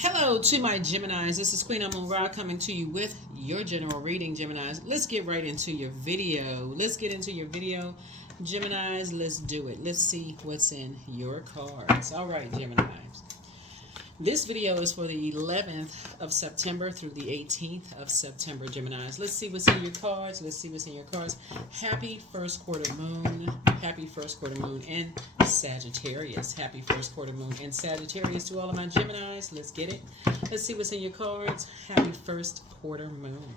Hello to my Geminis. This is Queen Amun Ra coming to you with your general reading, Geminis. Let's get right into your video. Let's get into your video, Geminis. Let's do it. Let's see what's in your cards. All right, Geminis. This video is for the 11th of September through the 18th of September, Geminis. Let's see what's in your cards. Let's see what's in your cards. Happy first quarter moon. Happy first quarter moon in Sagittarius. Happy first quarter moon in Sagittarius to all of my Geminis. Let's get it. Let's see what's in your cards. Happy first quarter moon.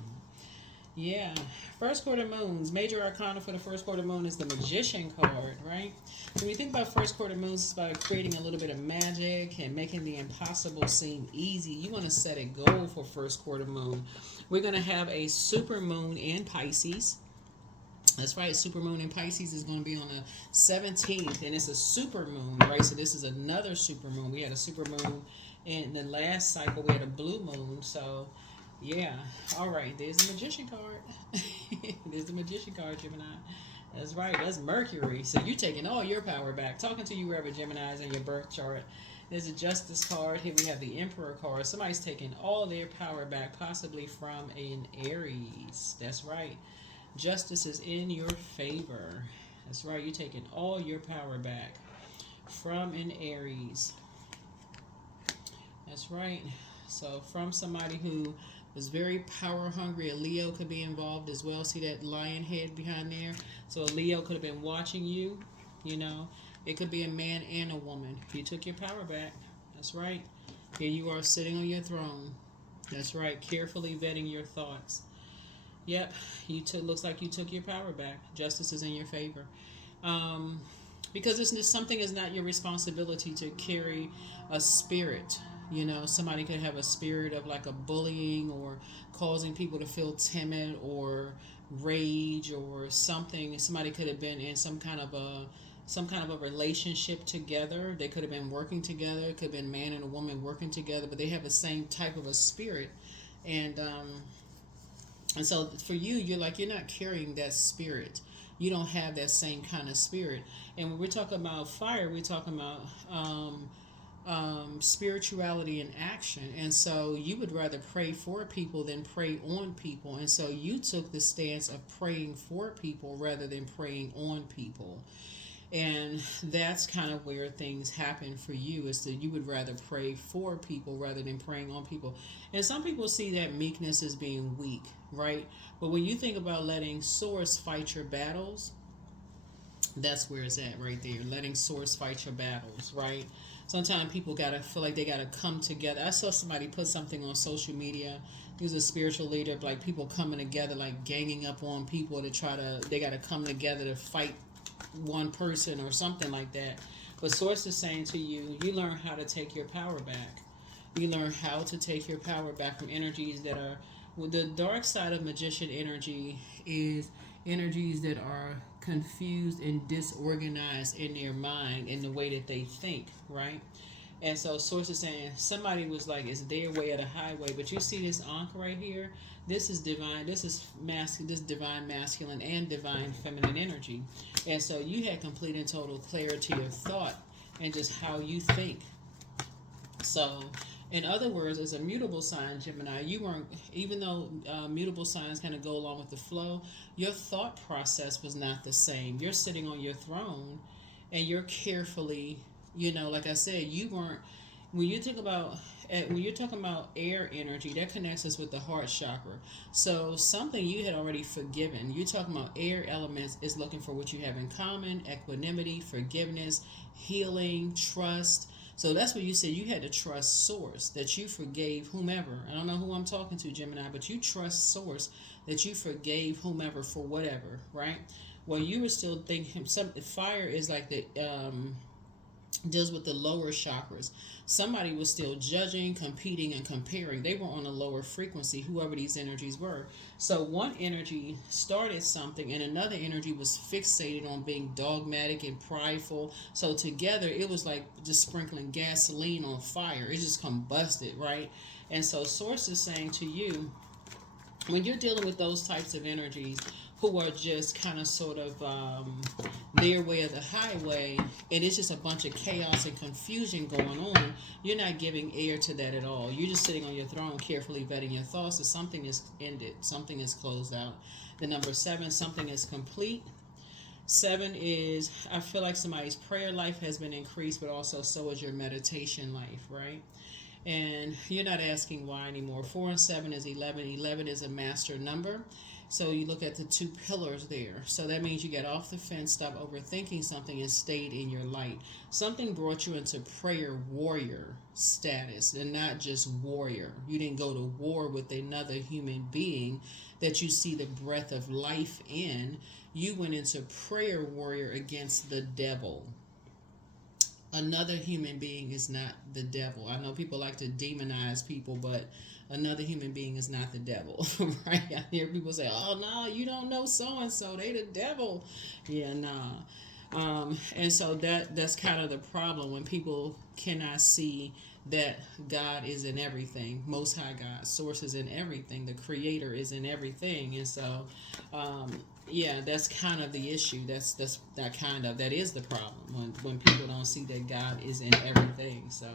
Yeah, first quarter moons. Major arcana for the first quarter moon is the Magician card, right? When you think about first quarter moons, it's about creating a little bit of magic and making the impossible seem easy. You want to set a goal for first quarter moon. We're going to have a super moon in Pisces. That's right, super moon in Pisces is going to be on the 17th, and it's a super moon, right? So this is another super moon. We had a super moon in the last cycle. We had a blue moon, so yeah. All right, there's the Magician card. There's the Magician card, Gemini. That's right, that's Mercury. So you're taking all your power back. Talking to you wherever Gemini is in your birth chart. There's a Justice card. Here we have the Emperor card. Somebody's taking all their power back, possibly from an Aries. That's right. Justice is in your favor. That's right, you're taking all your power back from an Aries. That's right. So from somebody who was very power hungry, a Leo could be involved as well. See that lion head behind there? So a Leo could have been watching you, you know. It could be a man and a woman. You took your power back. That's right. Here you are sitting on your throne. That's right. Carefully vetting your thoughts. Yep. Looks like you took your power back. Justice is in your favor. Because something is not your responsibility to carry a spirit. You know, somebody could have a spirit of like a bullying or causing people to feel timid or rage or something. Somebody could have been in some kind of a relationship together. They could have been working together. It could have been a man and a woman working together, but they have the same type of a spirit. And so for you, you're not carrying that spirit. You don't have that same kind of spirit. And when we're talking about fire, we're talking about spirituality in action. And so you would rather pray for people than pray on people. And so you took the stance of praying for people rather than praying on people. And that's kind of where things happen for you, is that you would rather pray for people rather than praying on people. And some people see that meekness as being weak, right? But when you think about letting source fight your battles, that's where it's at right there. Letting source fight your battles, right? Sometimes people gotta feel like they gotta come together. I saw somebody put something on social media. He was a spiritual leader, like people coming together, like ganging up on people they gotta come together to fight one person or something like that. But source is saying to you, you learn how to take your power back. You learn how to take your power back from energies that are, the dark side of magician energy is energies that are confused and disorganized in their mind in the way that they think, right? And so source is saying somebody was like, it's their way or the highway. But you see this ankh right here? This is divine. This is this divine masculine and divine feminine energy. And so you had complete and total clarity of thought and just how you think. So in other words, as a mutable sign, Gemini, you weren't, even though mutable signs kind of go along with the flow, your thought process was not the same. You're sitting on your throne and you're carefully, like I said, you weren't, when you're talking about air energy, that connects us with the heart chakra. So something you had already forgiven. You're talking about air elements is looking for what you have in common: equanimity, forgiveness, healing, trust. So that's what you said. You had to trust source, that you forgave whomever. I don't know who I'm talking to, Gemini, but you trust source, that you forgave whomever for whatever, right? Well, you were still thinking, fire is like the deals with the lower chakras. Somebody was still judging, competing, and comparing. They were on a lower frequency, whoever these energies were. So one energy started something and another energy was fixated on being dogmatic and prideful. So together it was like just sprinkling gasoline on fire. It just combusted, right? And so source is saying to you, when you're dealing with those types of energies, who are just kind of sort of their way of the highway, and it's just a bunch of chaos and confusion going on, you're not giving air to that at all. You're just sitting on your throne, carefully vetting your thoughts. If something is ended, something is closed out. The number 7, something is complete. 7 is, I feel like somebody's prayer life has been increased, but also so is your meditation life, right? And you're not asking why anymore. 4 and 7 is 11. 11 is a master number. So you look at the 2 pillars there. So that means you get off the fence, stop overthinking something, and stayed in your light. Something brought you into prayer warrior status and not just warrior. You didn't go to war with another human being that you see the breath of life in. You went into prayer warrior against the devil. Another human being is not the devil. I know people like to demonize people, but another human being is not the devil, right? I hear people say, "Oh no, you don't know so and so; they the devil." Yeah, nah. And so that's kind of the problem when people cannot see that God is in everything. Most High God, Source is in everything. The Creator is in everything, and so. Yeah, that's kind of the issue. That is the problem when people don't see that God is in everything. So,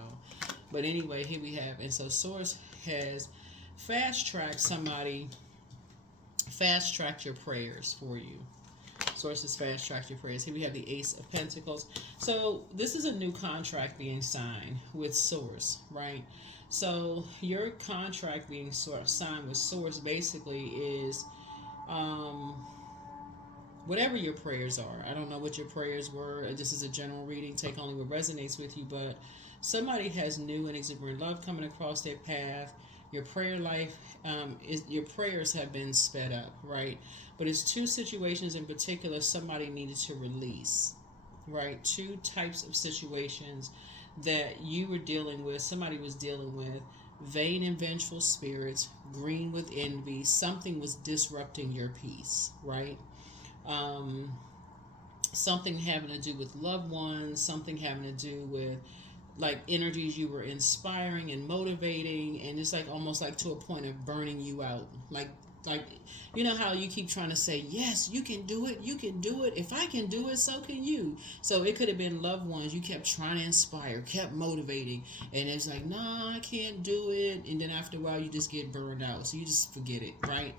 but anyway, here we have, and so Source has fast tracked your prayers for you. Source has fast tracked your prayers. Here we have the Ace of Pentacles. So this is a new contract being signed with Source, right? So your contract being signed with Source basically is. Whatever your prayers are. I don't know what your prayers were. This is a general reading. Take only what resonates with you. But somebody has new and exuberant love coming across their path. Your prayer life, your prayers have been sped up, right? But it's 2 situations in particular somebody needed to release, right? 2 types of situations that you were dealing with, somebody was dealing with. Vain and vengeful spirits, green with envy. Something was disrupting your peace, right? Something having to do with loved ones, something having to do with like energies you were inspiring and motivating, and it's like almost like to a point of burning you out. Like you know how you keep trying to say, yes, you can do it, if I can do it, so can you. So it could have been loved ones you kept trying to inspire, kept motivating, and it's like, no, I can't do it, and then after a while you just get burned out, so you just forget it, right?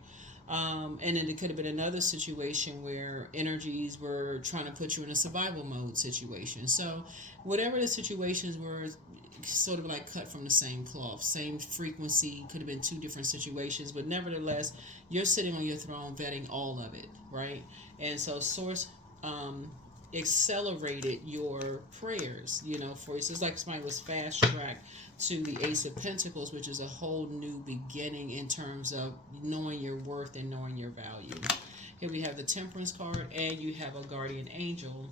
And then it could have been another situation where energies were trying to put you in a survival mode situation. So whatever the situations were, sort of like cut from the same cloth, same frequency, could have been 2 different situations, but nevertheless, you're sitting on your throne vetting all of it, right? And so Source accelerated your prayers, for you. So it's like somebody was fast tracked to the Ace of Pentacles, which is a whole new beginning in terms of knowing your worth and knowing your value. Here we have the Temperance card, and you have a guardian angel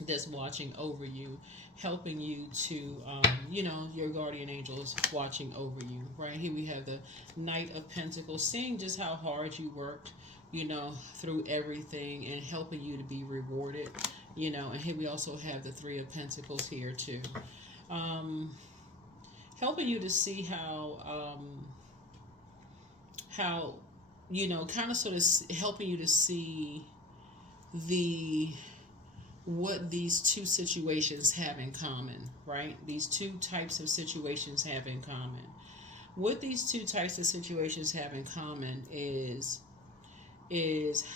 that's watching over you, helping you to, your guardian angel is watching over you, right? Here we have the Knight of Pentacles, seeing just how hard you worked, through everything and helping you to be rewarded, and here we also have the Three of Pentacles here too. Helping you to see how kind of sort of helping you to see what these 2 situations have in common, right? These 2 types of situations have in common. What these 2 types of situations have in common is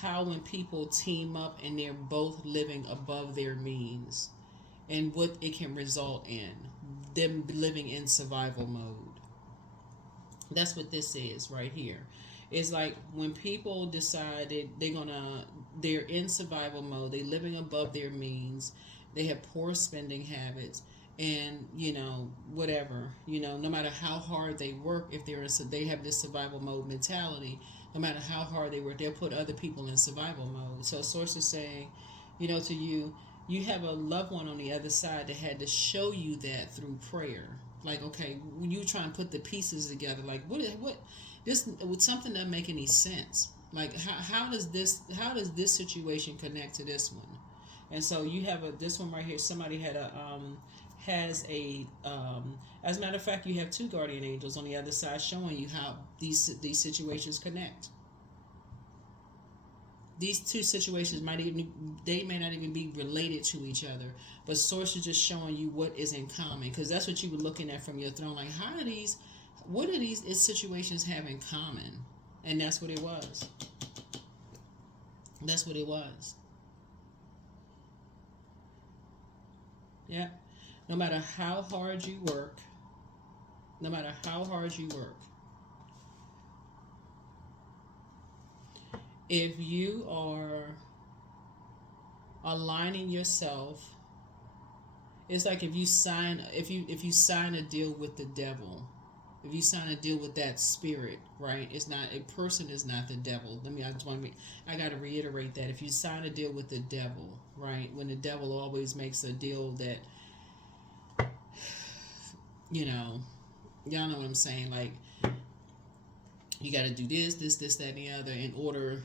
how when people team up and they're both living above their means, and what it can result in them living in survival mode. That's what this is right here. It's like when people decide that they're in survival mode, they're living above their means, they have poor spending habits, and whatever, no matter how hard they work, if they have this survival mode mentality, no matter how hard they work, they'll put other people in survival mode. So Source is saying, to you, you have a loved one on the other side that had to show you that through prayer. Like, okay, when you try and put the pieces together, like what this would something doesn't make any sense. Like how does this situation connect to this one? And so you have this one right here. Somebody has a as a matter of fact, you have 2 guardian angels on the other side showing you how these situations connect. these two situations they may not even be related to each other, but source is just showing you what is in common, because that's what you were looking at from your throne. Like, what do these situations have in common? And that's what it was. That's what it was. Yeah. No matter how hard you work, no matter how hard you work, if you are aligning yourself, it's like if you sign a deal with the devil, if you sign a deal with that spirit, right? It's not, a person is not the devil. I got to reiterate that. If you sign a deal with the devil, right? When the devil always makes a deal that, y'all know what I'm saying, like, you got to do this, that, and the other in order,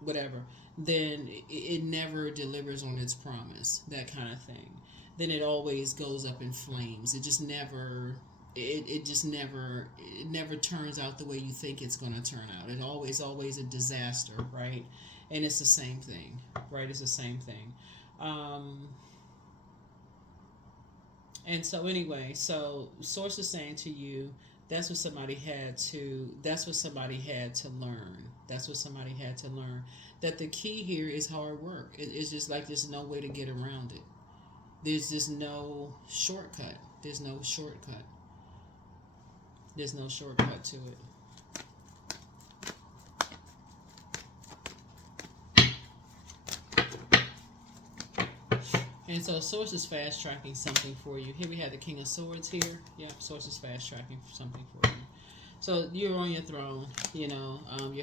whatever, then it never delivers on its promise, that kind of thing. Then it always goes up in flames. It just never, it never turns out the way you think it's going to turn out. It always a disaster, right? And it's the same thing, right? It's the same thing. And so anyway, so source is saying to you, that's what somebody had to learn. That's what somebody had to learn. That the key here is hard work. It's just like there's no way to get around it. There's just no shortcut. There's no shortcut to it. And so source is fast tracking something for you. Here we have the King of Swords here. Yeah, source is fast tracking something for you. So you're on your throne, your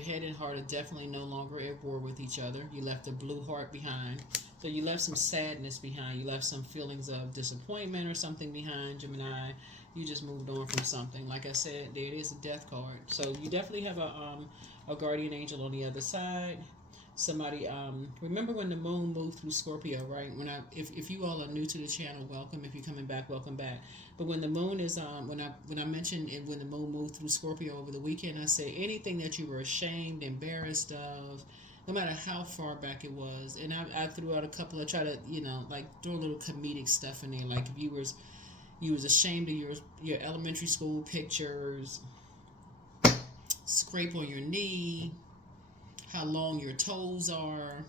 head and heart are definitely no longer at war with each other. You left a blue heart behind. So you left some sadness behind. You left some feelings of disappointment or something behind, Gemini. You just moved on from something. Like I said, there it is, a death card. So you definitely have a guardian angel on the other side. Somebody, remember when the moon moved through Scorpio, right? If you all are new to the channel, welcome. If you're coming back, welcome back. But when the moon is, when I mentioned it, when the moon moved through Scorpio over the weekend, I said anything that you were ashamed, embarrassed of, no matter how far back it was. And I threw out a couple of, try to, like throw a little comedic stuff in there. Like if you was ashamed of your elementary school pictures, scrape on your knee, how long your toes are,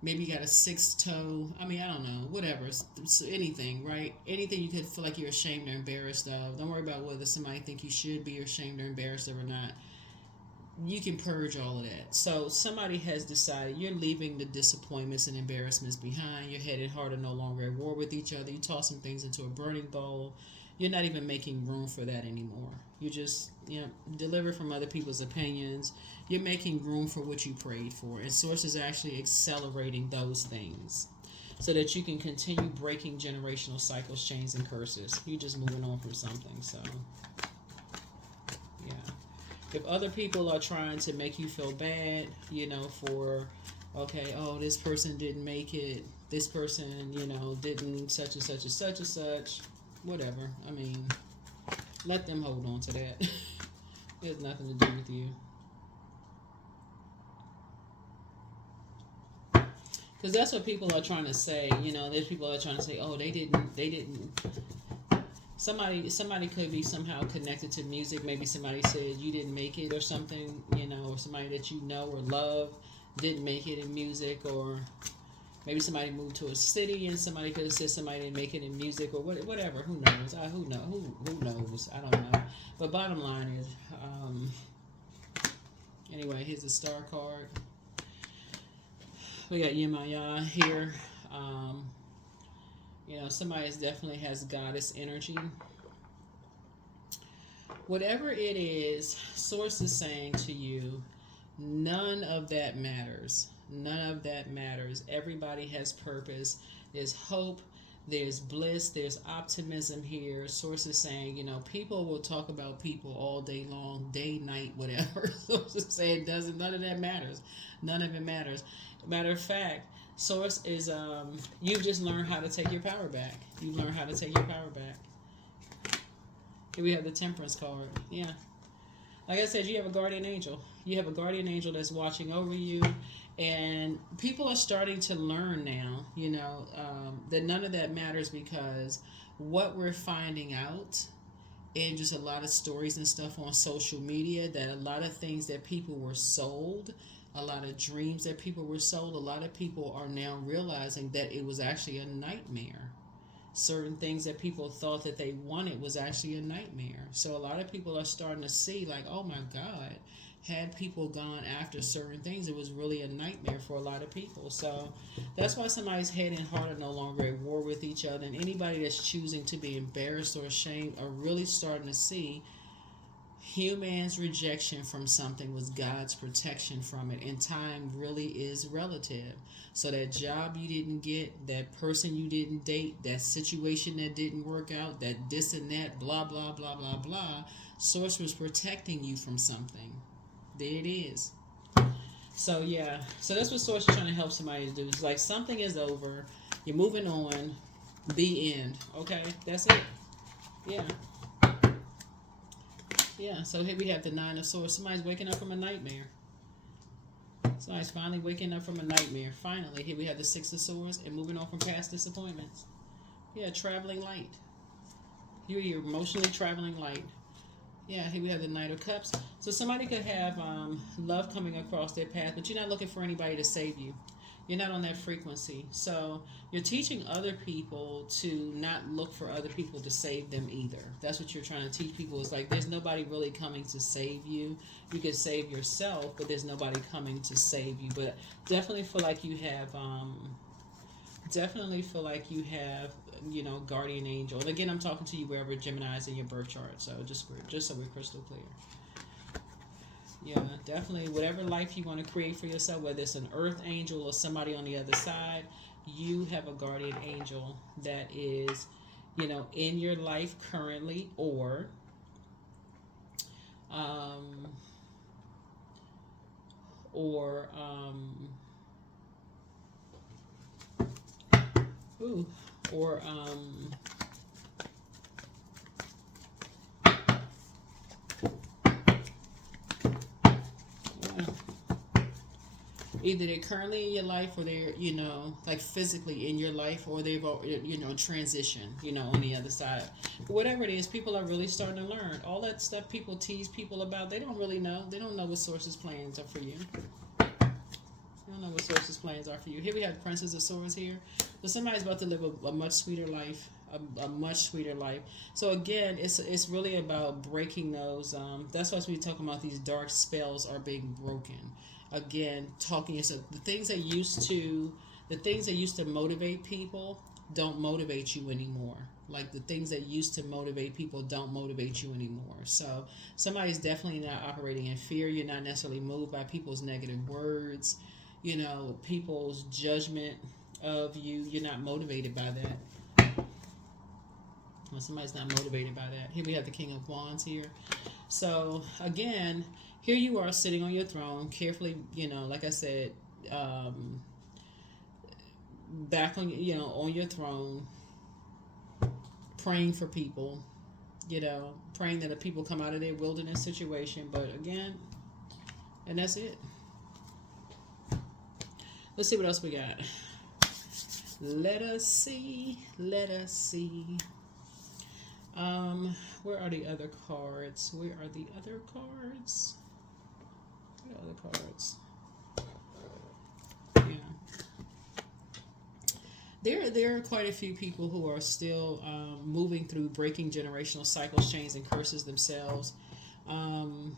maybe you got a sixth toe. I mean, I don't know, whatever. So anything, right? Anything you could feel like you're ashamed or embarrassed of. Don't worry about whether somebody think you should be ashamed or embarrassed of or not. You can purge all of that. So somebody has decided you're leaving the disappointments and embarrassments behind. Your head and heart are no longer at war with each other. You're tossing things into a burning bowl. You're not even making room for that anymore. You just, deliver from other people's opinions. You're making room for what you prayed for. And Source is actually accelerating those things so that you can continue breaking generational cycles, chains, and curses. You're just moving on from something. So, yeah. If other people are trying to make you feel bad, for, okay, oh, this person didn't make it. This person, didn't such and such and such and such. Whatever. I mean, let them hold on to that. It has nothing to do with you. Because that's what people are trying to say. There's people are trying to say, oh, they didn't. Somebody could be somehow connected to music. Maybe somebody said you didn't make it or something, or somebody that you know or love didn't make it in music, or maybe somebody moved to a city and somebody could have said somebody didn't make it in music or whatever. Who knows? Who knows? I don't know. But bottom line is, anyway, here's the star card. We got Yemaya here. Somebody definitely has goddess energy. Whatever it is, Source is saying to you, none of that matters. None of that matters. Everybody has purpose. There's hope. There's bliss. There's optimism here. Source is saying, people will talk about people all day long, day, night, whatever. Source is saying none of that matters. None of it matters. Matter of fact, Source is, you've just learned how to take your power back. You've learned how to take your power back. Here we have the Temperance card. Yeah. Like I said, you have a guardian angel. You have a guardian angel that's watching over you. And people are starting to learn now, that none of that matters, because what we're finding out, and just a lot of stories and stuff on social media, that a lot of things that people were sold, a lot of dreams that people were sold, a lot of people are now realizing that it was actually a nightmare. Certain things that people thought that they wanted was actually a nightmare. So a lot of people are starting to see, like, oh my God, had people gone after certain things, it was really a nightmare for a lot of people. So that's why somebody's head and heart are no longer at war with each other. And anybody that's choosing to be embarrassed or ashamed are really starting to see human's rejection from something was God's protection from it. And time really is relative. So that job you didn't get, that person you didn't date, that situation that didn't work out, that this and that, blah, blah, blah, blah, blah, Source was protecting you from something. There it is. So yeah, so that's what Source is trying to help somebody to do. It's like something is over, you're moving on, the end. Okay, that's it. Yeah. Yeah, so here we have the Nine of Swords. Somebody's waking up from a nightmare. Somebody's finally waking up from a nightmare. Finally, here we have the Six of Swords and moving on from past disappointments. Yeah, traveling light. You're emotionally traveling light. Yeah, here we have the Knight of Cups. So somebody could have love coming across their path, but you're not looking for anybody to save you. You're not on that frequency. So you're teaching other people to not look for other people to save them either. That's what you're trying to teach people. Is like there's nobody really coming to save you. You can save yourself, but there's nobody coming to save you. But definitely feel like you have guardian angel. And again, I'm talking to you wherever Gemini is in your birth chart. So just so we're crystal clear. Yeah, definitely. Whatever life you want to create for yourself, whether it's an earth angel or somebody on the other side, you have a guardian angel that is, in your life currently, or um, or um, ooh, or either they're currently in your life, or they're like physically in your life, or they've transitioned on the other side. But whatever it is, people are really starting to learn all that stuff people tease people about. They don't really know. They don't know what Source's plans are for you. They don't know what Source's plans are for you. Here we have Princess of Swords here. So somebody's about to live a much sweeter life. A much sweeter life. So again, it's really about breaking those. That's why we're talking about these dark spells are being broken. Again, talking yourself. The things that used to motivate people don't motivate you anymore. Like the things that used to motivate people don't motivate you anymore. So somebody's definitely not operating in fear. You're not necessarily moved by people's negative words. People's judgment of you. You're not motivated by that. Well, somebody's not motivated by that. Here we have the King of Wands here. So again, here you are sitting on your throne, carefully, like I said, back on your throne, praying for people, praying that the people come out of their wilderness situation. But again, and that's it. Let's see what else we got. Let us see. Where are the other cards? Where are the other cards? Yeah. There are quite a few people who are still moving through breaking generational cycles, chains, and curses themselves. And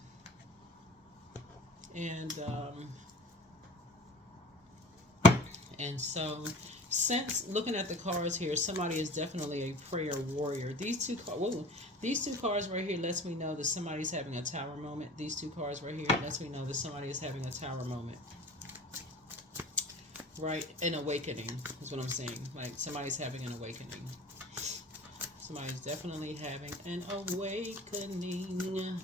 so, since looking at the cards here, somebody is definitely a prayer warrior. These two cards right here lets me know that somebody's having a tower moment. These two cards right here lets me know that somebody is having a tower moment. Right? An awakening is what I'm saying. Like somebody's having an awakening. Somebody's definitely having an awakening.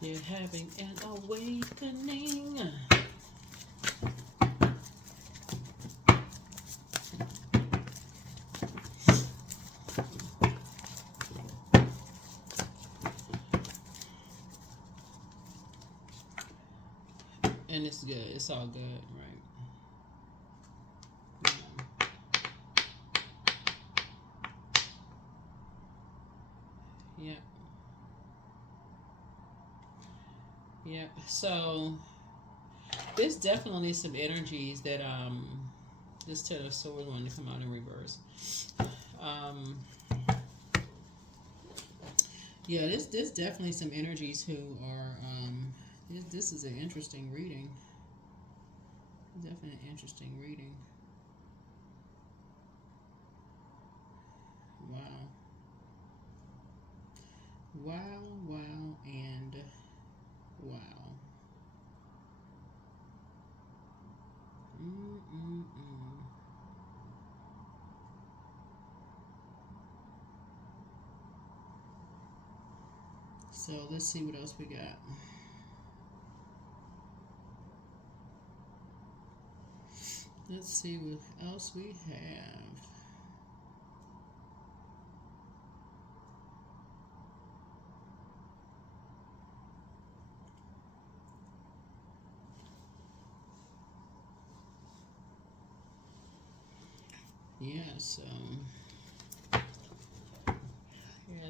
You're having an awakening. And it's good. It's all good, right? Yeah. Yep. So there's definitely some energies that this Ten of Swords wanted to come out in reverse. Um, yeah, there's definitely some energies who are this is an interesting reading. Definitely an interesting reading. Wow. Wow, wow, and wow. Mm-mm-mm. So let's see what else we got. Let's see what else we have. Yeah, so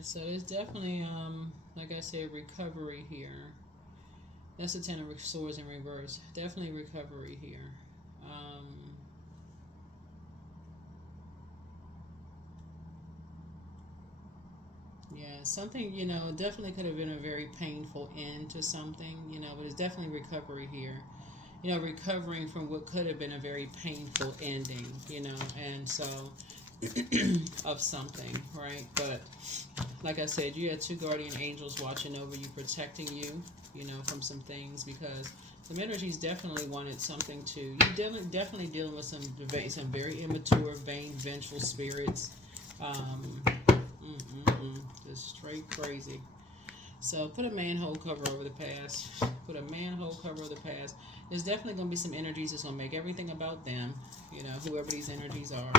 so there's definitely like I said, recovery here. That's the Ten of Swords in reverse. Definitely recovery here. Um, yeah, something, definitely could have been a very painful end to something, but it's definitely recovery here. Recovering from what could have been a very painful ending, and so of something, right? But like I said, you had two guardian angels watching over you, protecting you, from some things because some energies definitely wanted something to. Definitely dealing with some very immature, vain, vengeful spirits. Just straight crazy. So put a manhole cover over the past. Put a manhole cover over the past. There's definitely going to be some energies that's going to make everything about them. Whoever these energies are,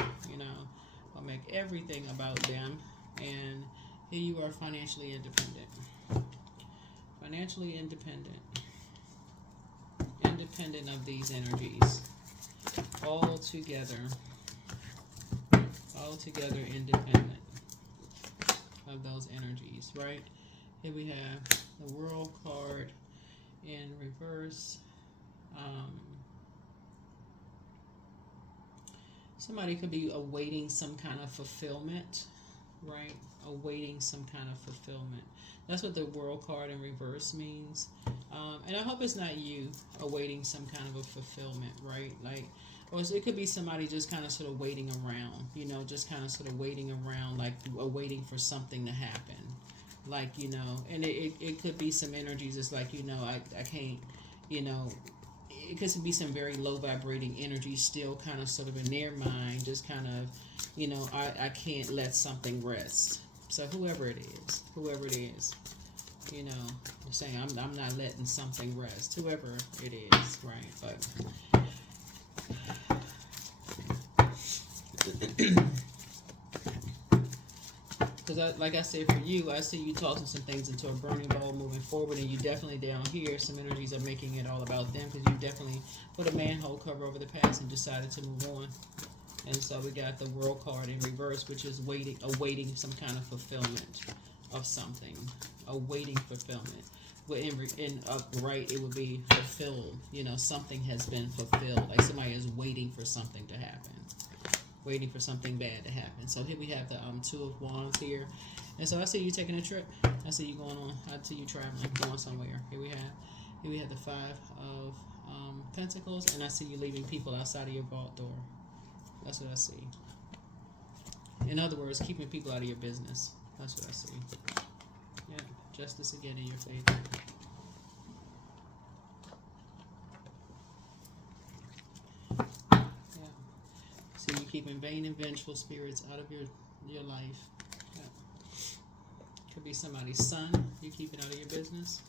will make everything about them. And here you are financially independent. Financially independent. Independent of these energies. All together independent of those energies, right? Here we have the World card in reverse. Somebody could be awaiting some kind of fulfillment, right? Awaiting some kind of fulfillment. That's what the World card in reverse means. And I hope it's not you awaiting some kind of a fulfillment, right? Or it could be somebody just kind of sort of waiting around, just kind of sort of waiting around, like waiting for something to happen. And it could be some energies. It's like, I can't, it could be some very low vibrating energy still kind of sort of in their mind, just kind of, I can't let something rest. So whoever it is, I'm saying I'm not letting something rest. Whoever it is, right? But because like I said, for you, I see you tossing some things into a burning bowl moving forward, and you definitely down here, some energies are making it all about them because you definitely put a manhole cover over the past and decided to move on. And so we got the World card in reverse, which is awaiting some kind of fulfillment of something, awaiting fulfillment. But in upright, it would be fulfilled. Something has been fulfilled. Like somebody is waiting for something to happen, waiting for something bad to happen. So here we have the Two of Wands here, and so I see you taking a trip. I see you going on. I see you traveling, going somewhere. Here we have the Five of Pentacles, and I see you leaving people outside of your vault door. That's what I see. In other words, keeping people out of your business. That's what I see. Yeah, justice again in your faith. Yeah. So you're keeping vain and vengeful spirits out of your life. Yeah. Could be somebody's son you keep it out of your business.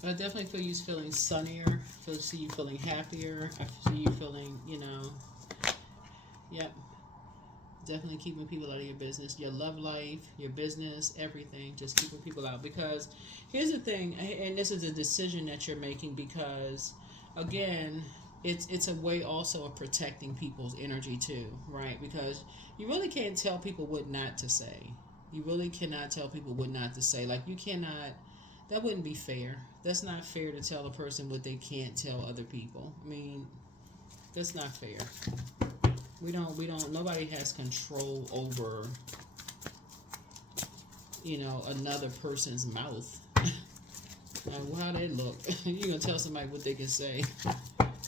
But I definitely feel you feeling sunnier. I see you feeling happier. I see you feeling, yep. Definitely keeping people out of your business, your love life, your business, everything. Just keeping people out. Because here's the thing, and this is a decision that you're making because, again, it's a way also of protecting people's energy too, right? Because you really can't tell people what not to say. You really cannot tell people what not to say. Like you cannot. That wouldn't be fair. That's not fair to tell a person what they can't tell other people. I mean, that's not fair. Nobody has control over, another person's mouth. Like, how they look. You're going to tell somebody what they can say,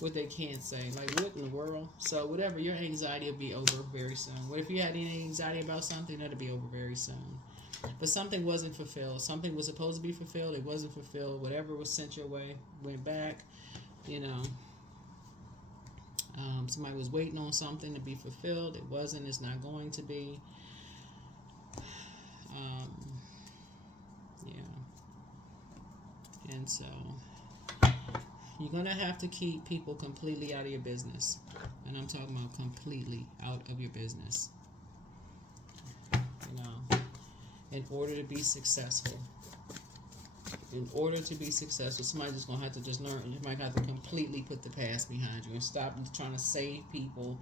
what they can't say. Like, what in the world? So, whatever, your anxiety will be over very soon. What if you had any anxiety about something? That'll be over very soon. But something wasn't fulfilled. Something was supposed to be fulfilled. It wasn't fulfilled. Whatever was sent your way went back, somebody was waiting on something to be fulfilled. It wasn't. It's not going to be. Yeah. And so you're going to have to keep people completely out of your business. And I'm talking about completely out of your business. In order to be successful. In order to be successful, somebody's just going to have to just learn. You might have to completely put the past behind you and stop trying to save people.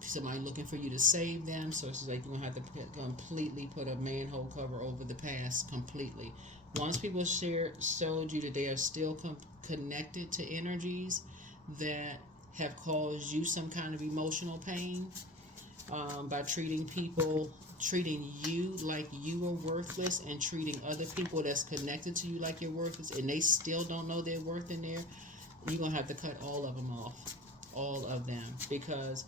Somebody looking for you to save them. So it's like you're going to have to completely put a manhole cover over the past completely. Once people showed you that they are still connected to energies that have caused you some kind of emotional pain by treating you like you are worthless and treating other people that's connected to you like you're worthless and they still don't know their worth in there, you're going to have to cut all of them off. All of them. Because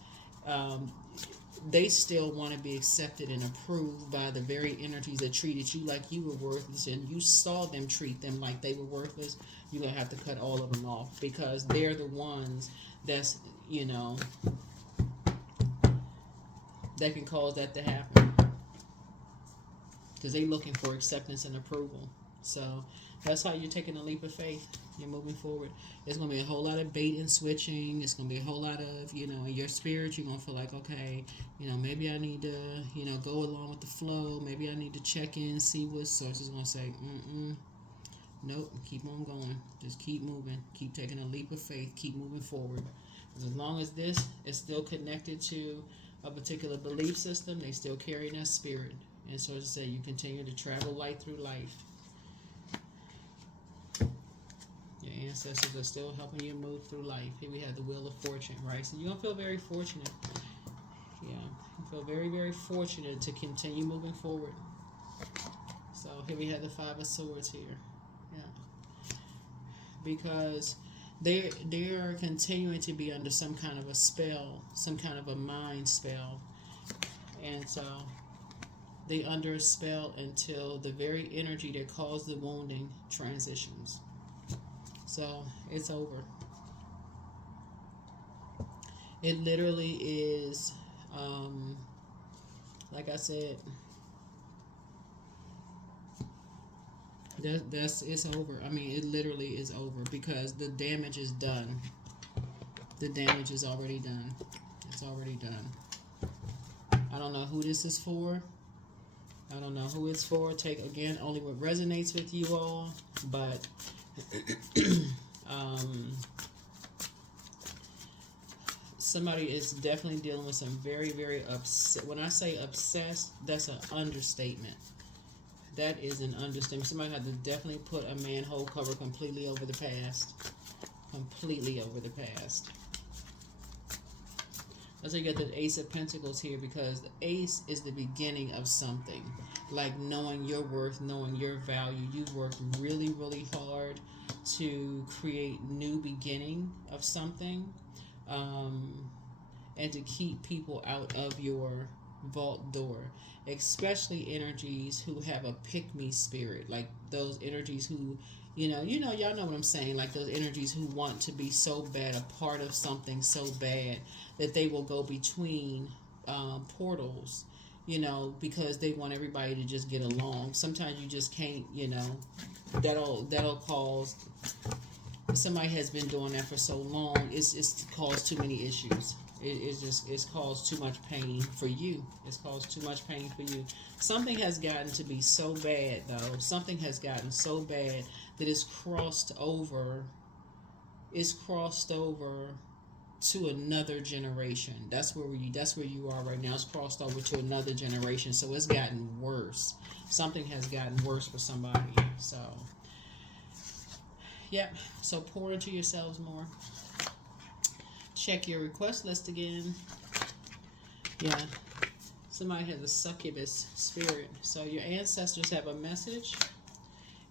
they still want to be accepted and approved by the very energies that treated you like you were worthless and you saw them treat them like they were worthless. You're going to have to cut all of them off because they're the ones that's, that can cause that to happen. Because they're looking for acceptance and approval. So that's how you're taking a leap of faith. You're moving forward. There's going to be a whole lot of bait and switching. It's going to be a whole lot of, in your spirit, you're going to feel like, okay, maybe I need to, go along with the flow. Maybe I need to check in, see what source is going to say. Nope, keep on going. Just keep moving. Keep taking a leap of faith. Keep moving forward. As long as this is still connected to a particular belief system, they still carry that spirit. And so as I say, you continue to travel light through life. Your ancestors are still helping you move through life. Here we have the Wheel of Fortune, right? So you're going to feel very fortunate. Yeah, you feel very, very fortunate to continue moving forward. So here we have the Five of Swords here. Yeah. Because they are continuing to be under some kind of a spell, some kind of a mind spell. And so they under a spell until the very energy that caused the wounding transitions. So it's over. It literally is, like I said, it's over. I mean, it literally is over because the damage is done. The damage is already done. It's already done. I don't know who this is for. I don't know who it's for. Take, again, only what resonates with you all. But somebody is definitely dealing with some very, very upset. When I say obsessed, that's an understatement. That is an understatement. Somebody had to definitely put a manhole cover completely over the past. Completely over the past. That's why you got the Ace of Pentacles here, because the Ace is the beginning of something. Like knowing your worth, knowing your value. You've worked really, really hard to create new beginning of something. And to keep people out of your vault door. Especially energies who have a pick-me spirit. Like those energies who, y'all know what I'm saying. Like those energies who want to be so bad, a part of something so bad that they will go between portals, because they want everybody to just get along. Sometimes you just can't, that'll cause, somebody has been doing that for so long, it's caused too many issues. It's caused too much pain for you. It's caused too much pain for you. Something has gotten to be so bad, though. Something has gotten so bad that it's crossed over. It's crossed over to another generation. That's where you are right now. It's crossed over to another generation. So it's gotten worse. Something has gotten worse for somebody. So yep. So pour into yourselves more. Check your request list again. Yeah. Somebody has a succubus spirit. So your ancestors have a message.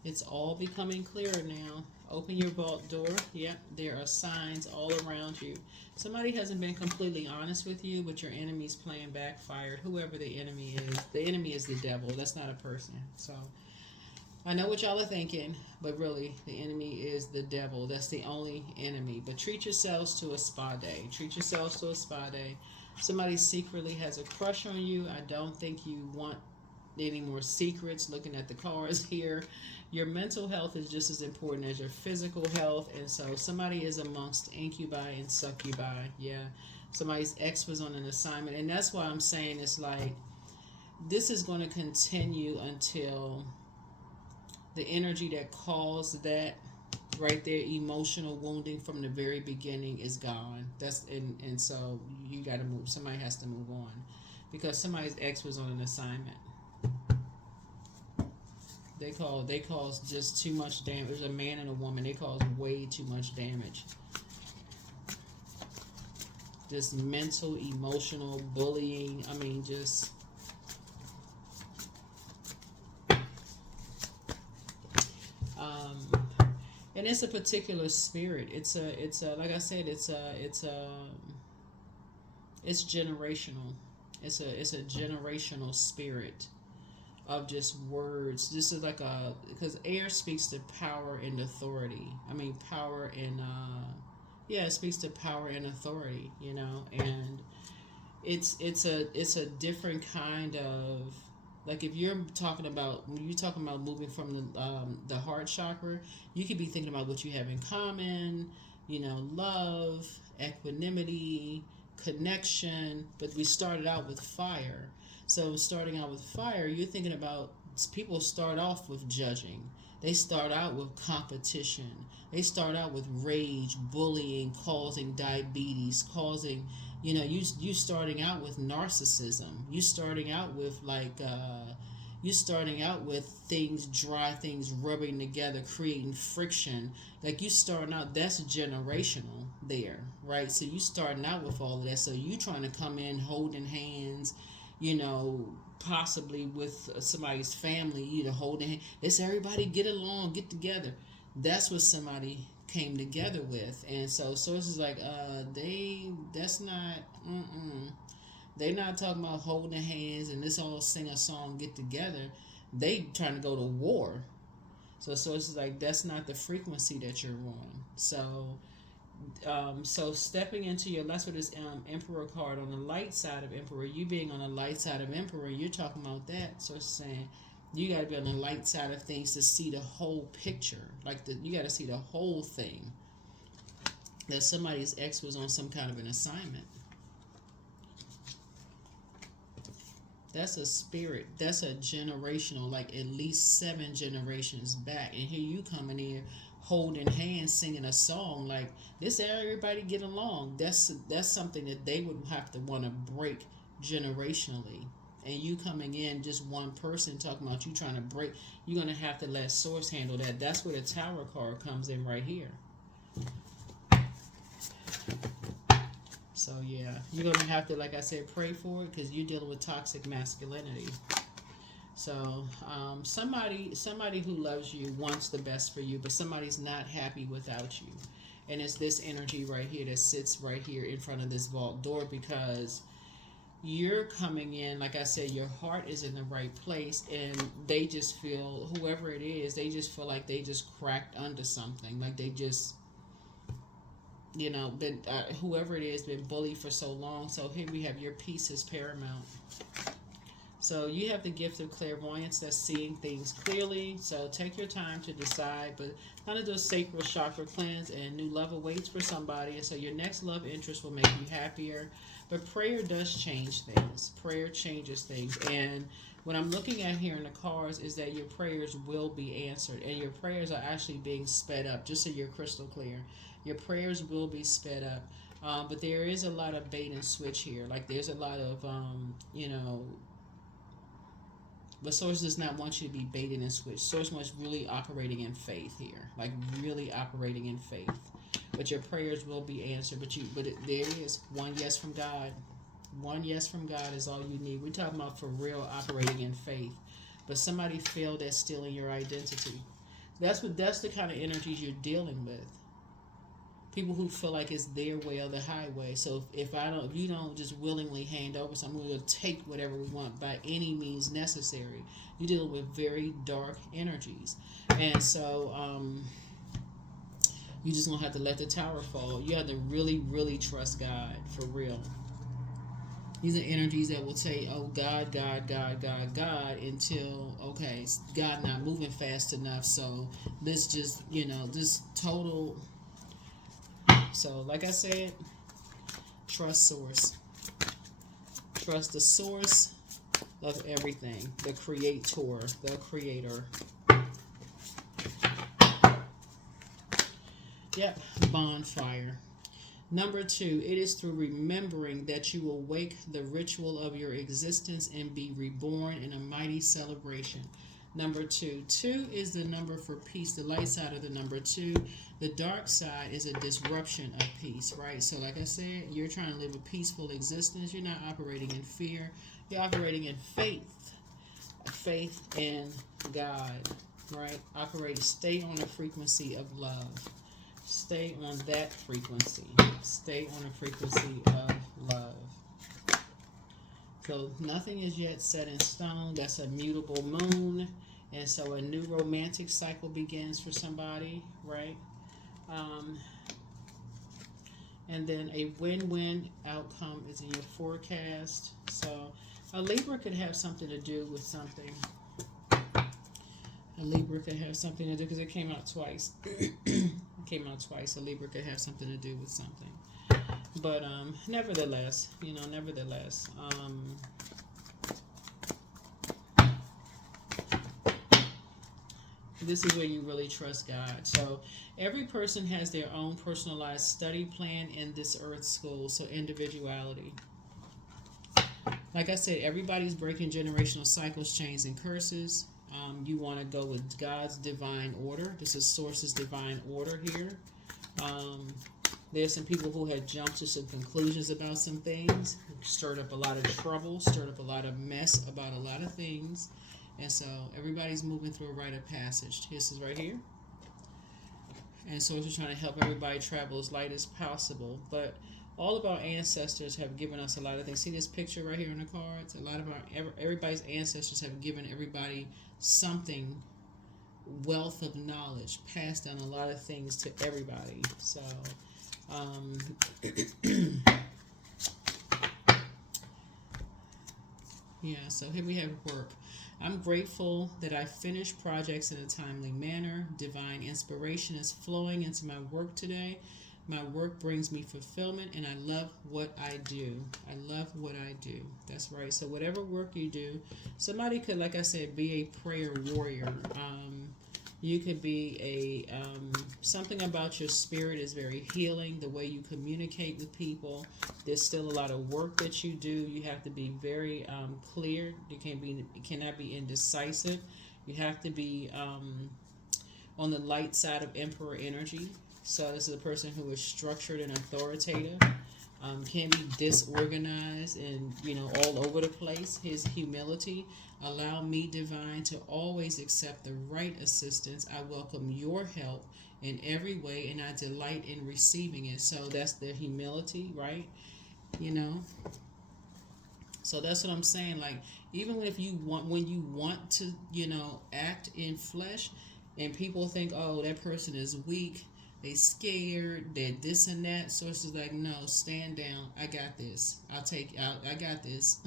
It's all becoming clearer now. Open your vault door. Yep, there are signs all around you. Somebody hasn't been completely honest with you, but your enemy's plan backfired. Whoever the enemy is the devil. That's not a person. So I know what y'all are thinking, but really, the enemy is the devil. That's the only enemy. But treat yourselves to a spa day. Treat yourselves to a spa day. Somebody secretly has a crush on you. I don't think you want any more secrets. Looking at the cards here, your mental health is just as important as your physical health. And so somebody is amongst incubi and succubi. Yeah. Somebody's ex was on an assignment. And that's why I'm saying it's like, this is going to continue until the energy that caused that right there, emotional wounding from the very beginning, is gone. And so you got to move. Somebody has to move on because somebody's ex was on an assignment. They caused just too much damage. There's a man and a woman. They caused way too much damage. Just mental, emotional bullying. I mean, just. And it's a particular spirit. It's like I said, it's generational. It's a generational spirit of just words. This is like because air speaks to power and authority. I mean, power and it speaks to power and authority. And it's a different kind of. Like if when you're talking about moving from the heart chakra, you could be thinking about what you have in common, love, equanimity, connection. But we started out with fire. So starting out with fire, you're thinking about people start off with judging. They start out with competition. They start out with rage, bullying, causing diabetes, causing, you starting out with narcissism. You starting out with dry things rubbing together, creating friction. Like you starting out, that's generational there, right? So you starting out with all of that. So you trying to come in holding hands, possibly with somebody's family, holding hands. It's everybody get along, get together. That's what somebody came together with. And so sources like they not talking about holding hands and this all sing a song, get together. They trying to go to war. So sources like that's not the frequency that you're on. So stepping into that's what this Emperor card on the light side of Emperor, you being on the light side of Emperor, you're talking about that. So it's saying you got to be on the light side of things to see the whole picture. You got to see the whole thing. That somebody's ex was on some kind of an assignment. That's a spirit. That's a generational, like at least 7 generations back. And here you coming in holding hands, singing a song like this. Everybody get along. That's something that they would have to want to break generationally. And you coming in just one person talking about you trying to break. You're gonna have to let Source handle that. That's where the Tower card comes in right here. So yeah, you're gonna have to, like I said, pray for it because you're dealing with toxic masculinity. So somebody who loves you wants the best for you, but somebody's not happy without you. And it's this energy right here that sits right here in front of this vault door because you're coming in, like I said, your heart is in the right place, and they just feel, whoever it is, they just feel like they just cracked under something. Like they just, been whoever it is been bullied for so long. So here we have your peace is paramount. So you have the gift of clairvoyance, that's seeing things clearly. So take your time to decide, but kind of do a sacral chakra cleanse, and new love awaits for somebody. And so your next love interest will make you happier. But prayer does change things. Prayer changes things. And what I'm looking at here in the cards is that your prayers will be answered, and your prayers are actually being sped up, just so you're crystal clear. Your prayers will be sped up. But there is a lot of bait and switch here. Like there's a lot of, but Source does not want you to be baited and switched. Source wants really operating in faith here, like really operating in faith. But your prayers will be answered. There it is. One yes from God. One yes from God is all you need. We're talking about for real operating in faith. But somebody failed at stealing your identity. That's the kind of energies you're dealing with. People who feel like it's their way or the highway. So if you don't just willingly hand over something, we'll take whatever we want by any means necessary. You deal with very dark energies, and so you just gonna have to let the tower fall. You have to really, really trust God for real. These are energies that will say, "Oh God, God, God, God, God," until okay, God not moving fast enough. So this just this total. So, like I said, trust Source. Trust the source of everything. The creator. The creator. Yep. Bonfire. Number 2, it is through remembering that you will wake the ritual of your existence and be reborn in a mighty celebration. Number 2. 2 is the number for peace, the light side of the number 2. The dark side is a disruption of peace, right? So like I said, you're trying to live a peaceful existence. You're not operating in fear. You're operating in faith. Faith in God, right? Stay on a frequency of love. Stay on that frequency. Stay on a frequency of love. So nothing is yet set in stone. That's a mutable moon. And so a new romantic cycle begins for somebody, right? And then a win-win outcome is in your forecast. So a Libra could have something to do with something. A Libra could have something to do, because it came out twice. It came out twice. A Libra could have something to do with something. But nevertheless, this is where you really trust God. So every person has their own personalized study plan in this earth school. So individuality. Like I said, everybody's breaking generational cycles, chains, and curses. You want to go with God's divine order. This is Source's divine order here. There's some people who had jumped to some conclusions about some things, stirred up a lot of trouble, stirred up a lot of mess about a lot of things. And so everybody's moving through a rite of passage. This is right here. And Source is trying to help everybody travel as light as possible. But all of our ancestors have given us a lot of things. See this picture right here in the cards? A lot of everybody's ancestors have given everybody something, wealth of knowledge, passed down a lot of things to everybody. So yeah, so here we have work. I'm grateful that I finished projects in a timely manner. Divine inspiration is flowing into my work today. My work brings me fulfillment, and I love what I do. I love what I do. That's right. So whatever work you do, somebody could, like I said, be a prayer warrior. You could be something about your spirit is very healing. The way you communicate with people. There's still a lot of work that you do. You have to be very clear. You cannot be indecisive. You have to be on the light side of Emperor energy. So this is a person who is structured and authoritative. Can be disorganized and all over the place. His humility. Allow me, divine, to always accept the right assistance. I welcome your help in every way, and I delight in receiving it. So that's the humility, right? So that's what I'm saying. Like, even when you want to, act in flesh, and people think, oh, that person is weak, they scared, they're this and that. Source is like, no, stand down. I got this. I got this.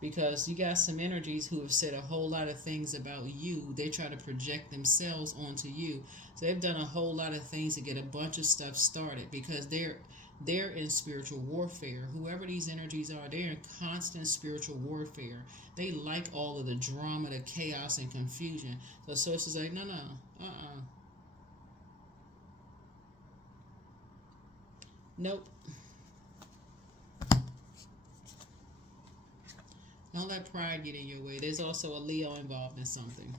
because you got some energies who have said a whole lot of things about you. They try to project themselves onto you. So they've done a whole lot of things to get a bunch of stuff started because they're in spiritual warfare. Whoever these energies are, they're in constant spiritual warfare. They like all of the drama, the chaos, and confusion. So Source is like, no, no, nope. Don't let pride get in your way. There's also a Leo involved in something.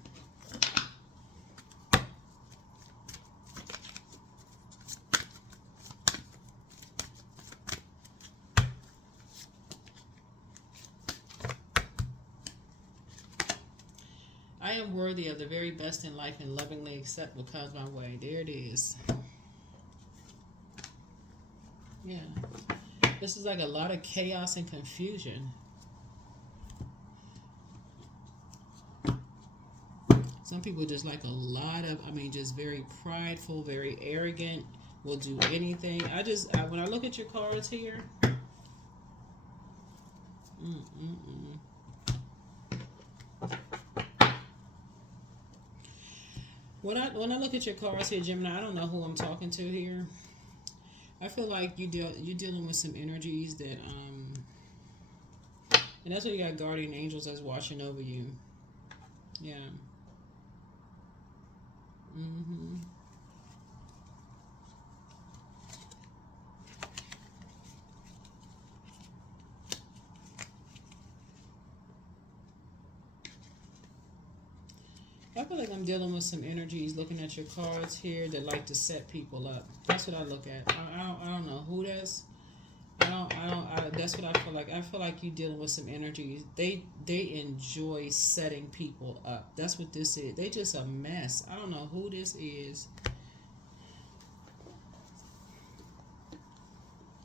I am worthy of the very best in life and lovingly accept what comes my way. There it is. Yeah. This is like a lot of chaos and confusion. Some people just like a lot of, just very prideful, very arrogant, will do anything. When I look at your cards here, when I look at your cards here, Gemini, I don't know who I'm talking to here. I feel like you're dealing with some energies that and that's why you got guardian angels that's watching over you. Yeah. I feel like I'm dealing with some energies looking at your cards here that like to set people up. That's what I look at. I don't know who that's. That's what I feel like. I feel like you're dealing with some energies. They enjoy setting people up. That's what this is. They just a mess. I don't know who this is.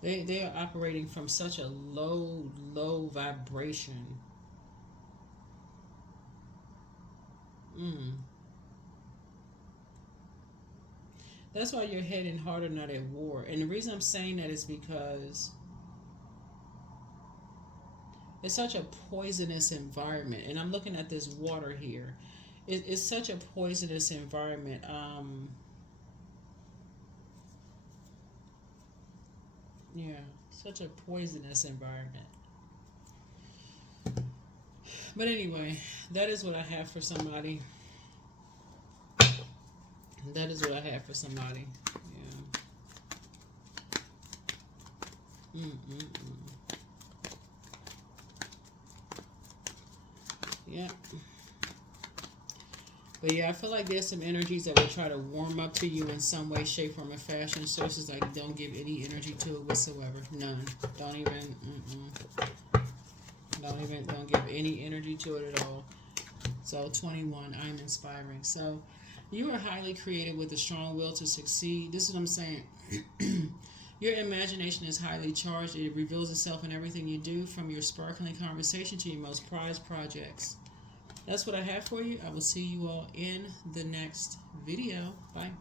They are operating from such a low vibration. That's why your head and heart are not at war. And the reason I'm saying that is because it's such a poisonous environment. And I'm looking at this water here. It's such a poisonous environment. Yeah, such a poisonous environment. But anyway, that is what I have for somebody. That is what I have for somebody. Yeah. Yeah. But yeah, I feel like there's some energies that will try to warm up to you in some way, shape, form, or fashion. Sources like don't give any energy to it whatsoever. None. Don't even. Don't give any energy to it at all. So 21, I'm inspiring. So you are highly creative with a strong will to succeed. This is what I'm saying. Your imagination is highly charged. It reveals itself in everything you do, from your sparkling conversation to your most prized projects. That's what I have for you. I will see you all in the next video. Bye.